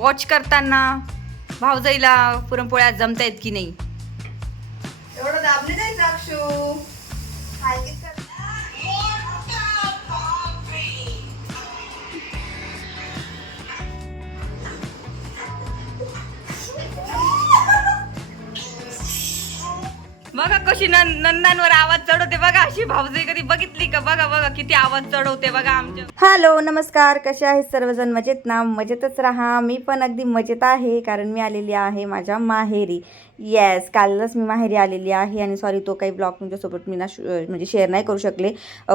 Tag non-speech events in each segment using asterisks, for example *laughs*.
Watch करताना भावजाईला पुरणपोळ्या जमतायत की नाही? एवढं दाबले नाही बघा कशी नंदांवर आवाज चढवते. बघा अशी भाऊजी कधी बघितली का? बघा बघा किती आवाज चढवते. बघा आमच्या हॅलो नमस्कार. कसे आहेत सर्वजण? मजेत ना? मजेतच राहा. मी पण अगदी मजेत आहे कारण मी आलेली आहे माझ्या माहेरी. येस कालच मी माहेरी आलेली आहे आणि सॉरी तो काही ब्लॉग तुमच्यासोबत मी ना म्हणजे शेअर नाही करू शकले.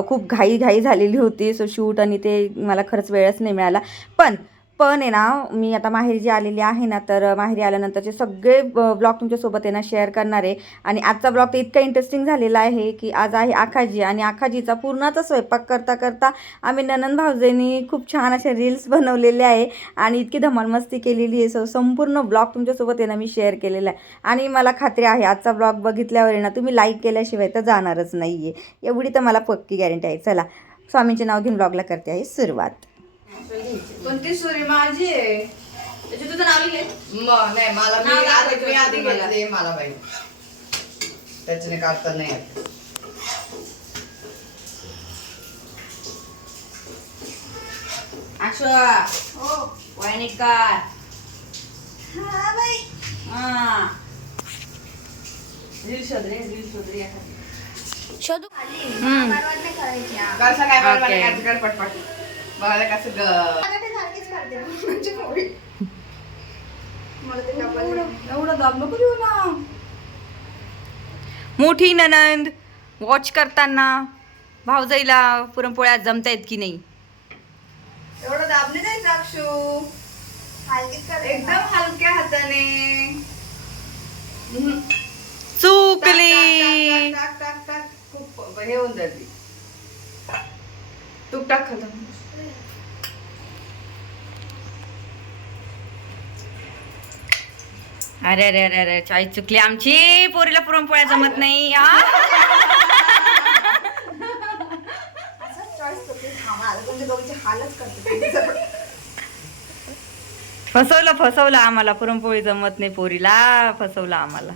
खूप घाई घाई झालेली होती सो शूट आणि ते मला खरंच वेळच नाही मिळाला. पण पण आहे ना मी आता माहेरी जी आलेली आहे ना तर माहेरी आल्यानंतरचे सगळे ब्लॉग तुमच्यासोबत आहे ना शेअर करणार आहे. आणि आजचा ब्लॉग तर इतका इंटरेस्टिंग झालेला आहे की आज आहे आखाजी. आणि आखाजीचा पूर्णाचा स्वयंपाक करता करता आम्ही ननन भावजेनी खूप छान असे रील्स बनवलेले आहे. आणि इतकी धमालमस्ती केलेली आहे. सो संपूर्ण ब्लॉग तुमच्यासोबत आहे ना मी शेअर केलेला आहे. आणि मला खात्री आहे आजचा ब्लॉग बघितल्यावर आहे ना तुम्ही लाईक केल्याशिवाय तर जाणारच नाही आहे एवढी तर मला पक्की गॅरंटी आहे. चला स्वामींचे नाव घेऊन ब्लॉगला करते आहे सुरुवात. पण ती सुरी माझी आहे. त्याची तुझं नाव लिहिले नाही मला मी नाव आधी दाखवायचं मी आधी तुम्हाला. घेतली मला पाहिजे त्याच्याने काढता नाही येत. कर हा. रील शोध रे रील शोध. रे एखादी. हम्म. कसं काय बरं Okay. पटपट. बघायला कसं ग एवढं दाब नको देऊ ना. मोठी ननंद वॉच करताना भावजाईला पुरणपोळ्या जमतायत की नाही? एवढं दाबले नाही कर एकदम हलक्या हाताने. चुकली. टाक टाक टाक खूप हे होऊन जाते. तूप टाक खाली. अरे अरे अरे अरे चाई चुकली. आमची पोरीला पुरणपोळ्या जमत नाही हा? हालच करते. फसवलं फसवलं आम्हाला. पुरणपोळी जमत नाही पोरीला. फसवलं आम्हाला.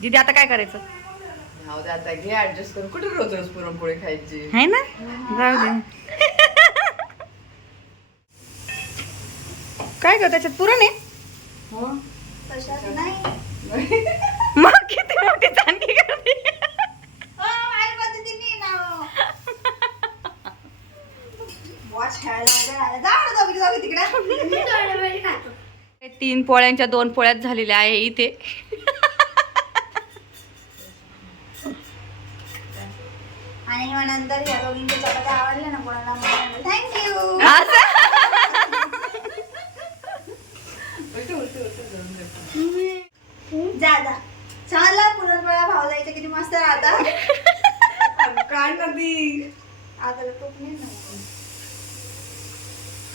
दिदी आता काय करायचं? जाऊ दे आता घे ऍडजस्ट करून. कुठे रोज रोज पुरणपोळी खायची? आहे ना? जाऊ दे. काय ग त्याच्यात पुरण आहे? हो. नाही. *laughs* मग किती मोठी चांदी करते दोघी तिकडे तीन पोळ्यांच्या दोन पोळ्यात झालेल्या आहे इथे. आणि मग नंतर या दोघींच्या चपात्या आवडल्या ना कोणाला थँक्यू असं? उलटं, उलटं, उलटं जाऊन दे. जा जा चांगला पुरणपोळ्या भाव जायचं किती मस्त राहता काढ ना ती आता तूप नाही ना.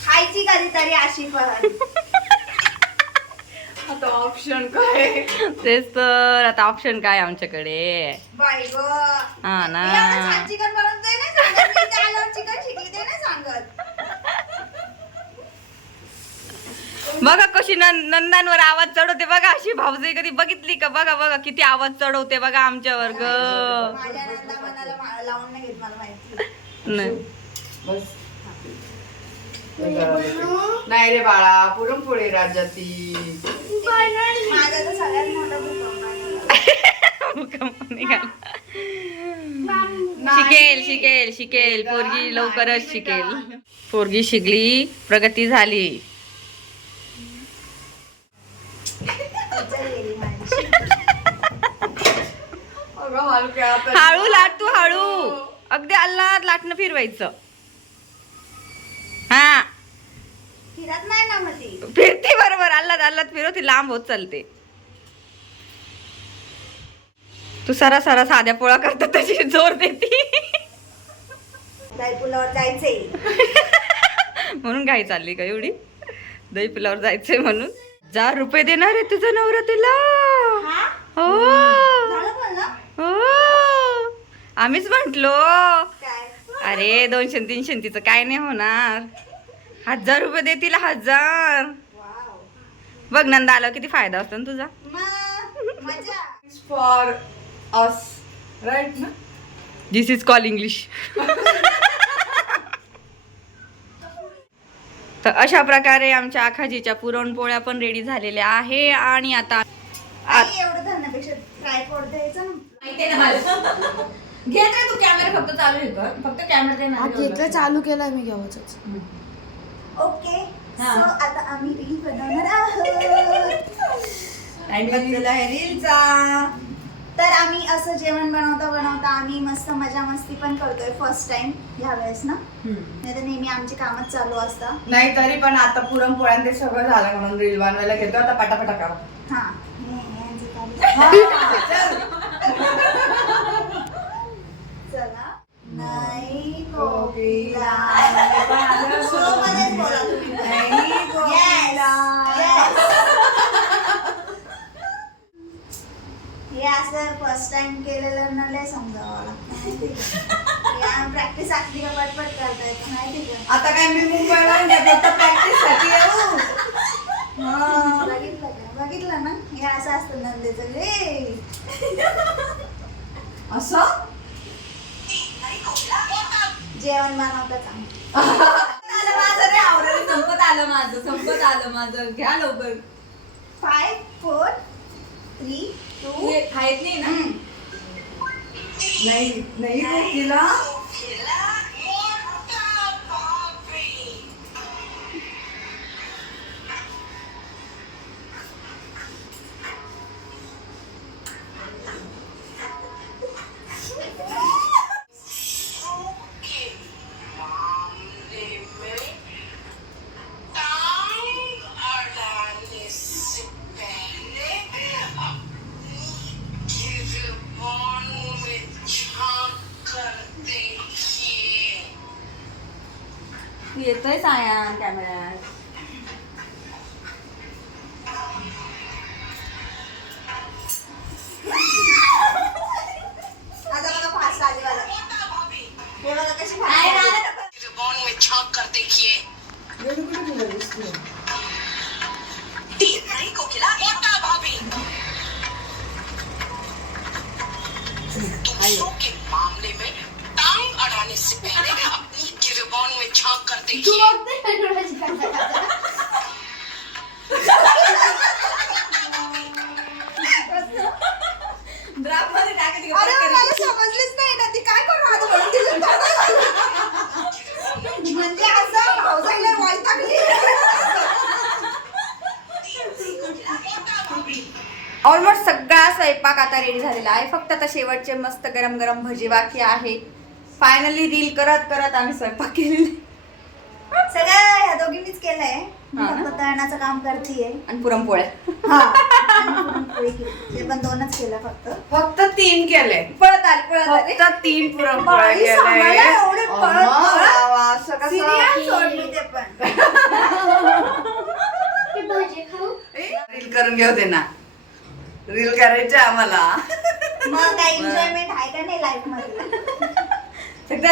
खायची कधीतरी अशी पण आता ऑप्शन काय तेच तर आता ऑप्शन काय आमच्याकडे बाई ग हा ना चिकन बनवते नाही सांगत मी त्या आल्यावर चिकन शिकली ते नाही सांगत बघा कशी नं- नंदांवर आवाज चढवते. बघा अशी भावजाई कधी बघितली का? बघा बघा किती आवाज चढवते बघा आमच्यावर ग माझ्या नंदा मनाला मा- लावून नाही घेत मला माहिती. नाही. बस. नाही रे बाळा पुरणपोळी राज्याती माझा तर सगळ्यात मोठा भूकंप आहे. निघाला. शिकेल शिकेल शिकेल. पोरगी लवकरच शिकेल. पोरगी शिकली प्रगती झाली चल गेली माझी. अगं हलक्या हाताने. हळू लाट तू हळू. अगदी अल्लात लाटणं फिरवायचं. हा. फिरत नाही ना मग फिरते बरोबर अल्लात अल्लात फिरवते लांब होत चालते. तू सरा सरा साध्या पोळा करता तशी जोर देते. पुलावर जायचंय. *laughs* म्हणून घाई चालली का एवढी? दही पुलावर जायचंय म्हणून. हजार रुपये देणार आहे तुझा नवरा तुला. हा? हो. झालं पण ना आम्हीच म्हंटलो. काय? अरे दोनशे तीनशे तिचं काय नाही होणार. हजार रुपये देतील हजार. बघ नंदा आलं किती फायदा असतो ना तुझा. मजा. फॉर अस राईट ना? दिस इज कॉल इंग्लिश तर अशा प्रकारे आमच्या आखाजीच्या पुरणपोळ्या पण रेडी झालेल्या आहे आणि आता एवढं धरण्यापेक्षा ट्रायपॉड द्यायचं ना. घेत रे तू कॅमेरा फक्त चालू आहे का फक्त कॅमेरा हा घेतलं चालू केलाय मी केव्हाच ओके हा. सो आता आम्ही रील बनवणार आहोत. टाइम बसलेला आहे रीलचा तर आम्ही असं जेवण बनवता बनवता आम्ही मस्त मजा मस्ती पण करतोय फर्स्ट टाइम ह्या वेळेस ना. नाही तर नेहमी आमचे कामच चालू असतात नाही तरी पण आता पुरणपोळ्या ते सगळं झालं म्हणून रील बनवायला घेतो आता पटापटा करा. हा. हे- *laughs* चालू. चला. नाही कोकिला. हे असं फर्स्ट टाइम केलेलं ना लय समजावं लागतं प्रॅक्टिस असली का? पटपट करता येतं माहिती का? आता काय मी मुंबईला प्रॅक्टिससाठी येऊ. बघितलं का? बघितलं ना? हे असं असतं नंदेचं रे असं? जेवण बनवतं चांगलं आलं माझं रे आवरायला संपत आलं माझं संपत आलं माझं. घ्या लवकर. फाय फोर थ्री तू हे खायत नाही ना? नाही नाही तिला येतोय साया कॅमेऱ्यात बघा फास्ट मध्ये अरे मला समजलीच नाही ना ती काय करू आता म्हणून म्हणजे असं भाऊजाईला ऑलमोस्ट सगळा स्वयंपाक आता रेडी झालेला आहे. फक्त आता शेवटचे मस्त गरम गरम भजी बाकी आहे फायनली रील करत करत आम्ही स्वयंपाक केलेला दोघींनीच केलंय. मी हा? फक्त तळण्याचं काम करतीये. आणि पुरणपोळ्या. हा. आणि पुरणपोळी केली. ते पण दोनच केलं फक्त. फक्त तीन केले पळत आले पळत आले. फक्त तीन पुरणपोळ्या बाई, एवढे पळत पळत. रील करून घेऊ दे ना. रील करायचे आम्हाला. मग काही एन्जॉयमेंट आहे का नाही लाईफमध्ये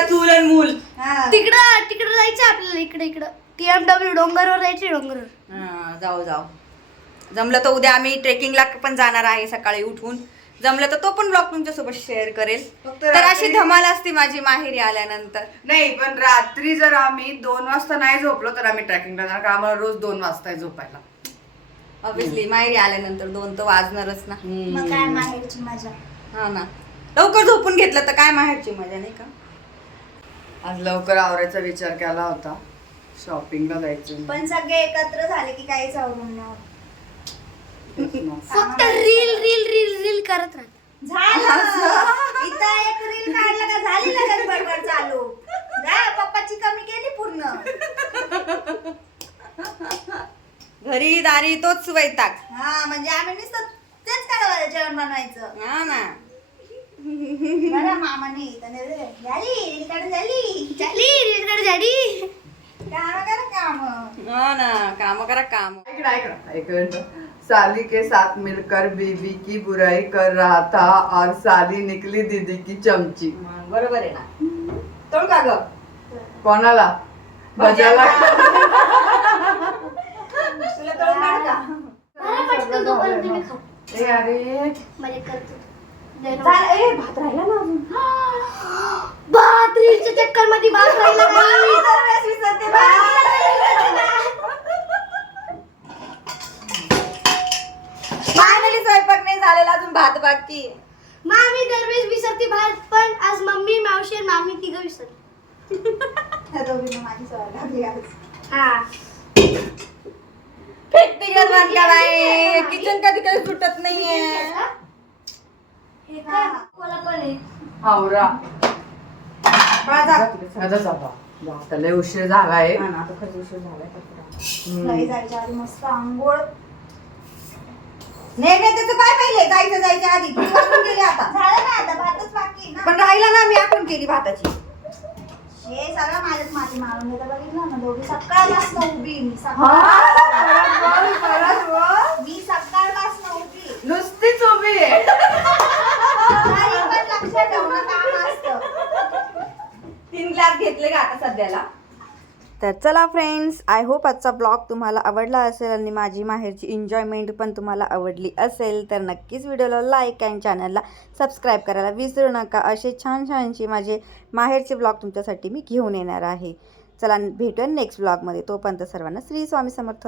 चूल आणि मूल. हा. तिकडं तिकडं जायचं आपल्याला इकडे इकडं. टीएमडब्ल्यू डोंगरवर जायचे डोंगरवर. हा, जाऊ जाऊ. जमलं तर उद्या आम्ही ट्रेकिंगला पण जाणार आहे सकाळी उठून. जमलं तर तो पण ब्लॉग तुमच्यासोबत शेअर करेल. फक्त तर अशी रात्री- धमाल असते माझी माहेरी आल्यानंतर. नाही पण रात्री जर आम्ही दोन वाजता नाही झोपलो तर आम्ही ट्रॅकिंगला जाणार कारण आम्हाला रोज दोन वाजता आहे झोपायला. ऑब्विसली माहेरी आल्यानंतर दोन तर वाजणारच ना. मग काय माहेरची मजा? हा ना. लवकर झोपून घेतलं तर काय माहेरची मजा नाही का? आज लवकर आवरायचा विचार केला होता. शॉपिंगला जायचं पण सगळे एकत्र झाले की काहीच आवरून नाही होत. फक्त रील रील रील रील करत राहत. झालं. इथं एक रील काढला का झाली लगेच बडबड चालू. जा पप्पाची कमी केली पूर्ण. घरी दारी तोच वैताग हा म्हणजे आम्ही नुसतं तेच करावं जेवण बनवायचं. हा ना. बरं मामाने इथं. झाली रील काढून झाली. झाली रील काढ झाली. हा ना काम करा काम. ऐक ना, ऐक ना, एक मिनिट. साली के साथ मिलकर बीबी की बुराई कर रहा था और साली निकली दीदी की चमची. बरोबर आहे ना. तोड का ग? कोणाला? भजाला तुला तळून काढू का? तोपर्यंत मी खाऊ. ए अरे. मजा करतो. दे ना. झालं, ए, भात राहिला ना अजून. भात रीलच्या चक्करमध्ये भात राहिला *laughs* भात. Finally स्वयंपाक नाही झालेला अजून भात बाकी. मामी दरवेळेस विसरते भात पण आज मम्मी मावशी आणि मामी तिघं विसरते त्या दोघींना माझी सवय लागली आज. हा. Practical म्हणता बाई? किचन कधी कधी सुटत नाहीये. हे काय? मला पण आहे? आवरा. माझा. आता लय उशीर झालाय. हा ना, आता खरंच उशीर झालाय. हम्म. जायच्या आधी मस्त आंघोळ. नाही नाही त्याचं काय पहिले? जायचं जायच्या आधी. किती वाजून गेले आता. झालं ना आता भातच बाकी आहे ना. पण राहिला ना मी आठवण केली भाताची. हे सगळं माझ्याच माती मारून घेतं बघितलं ना दोघी सकाळपासून उभी मी हा, सकाळ. मी सकाळपासून उभी नुसतीच उभी आहे. पण क्लास घेतले का आता सध्याला? तर चला फ्रेंड्स आय होप आजचा ब्लॉग तुम्हाला आवडला असेल आणि माझी माहेरची एन्जॉयमेंट पण तुम्हाला आवडली असेल तर नक्कीच व्हिडिओला लाईक अँड चॅनलला सबस्क्राईब करायला विसरू नका. असे छान छानशी माझे माहेरचे ब्लॉग तुमच्यासाठी मी घेऊन येणार आहे. चला भेटूया नेक्स्ट ब्लॉगमध्ये तोपर्यंत सर्वांना श्री स्वामी समर्थ.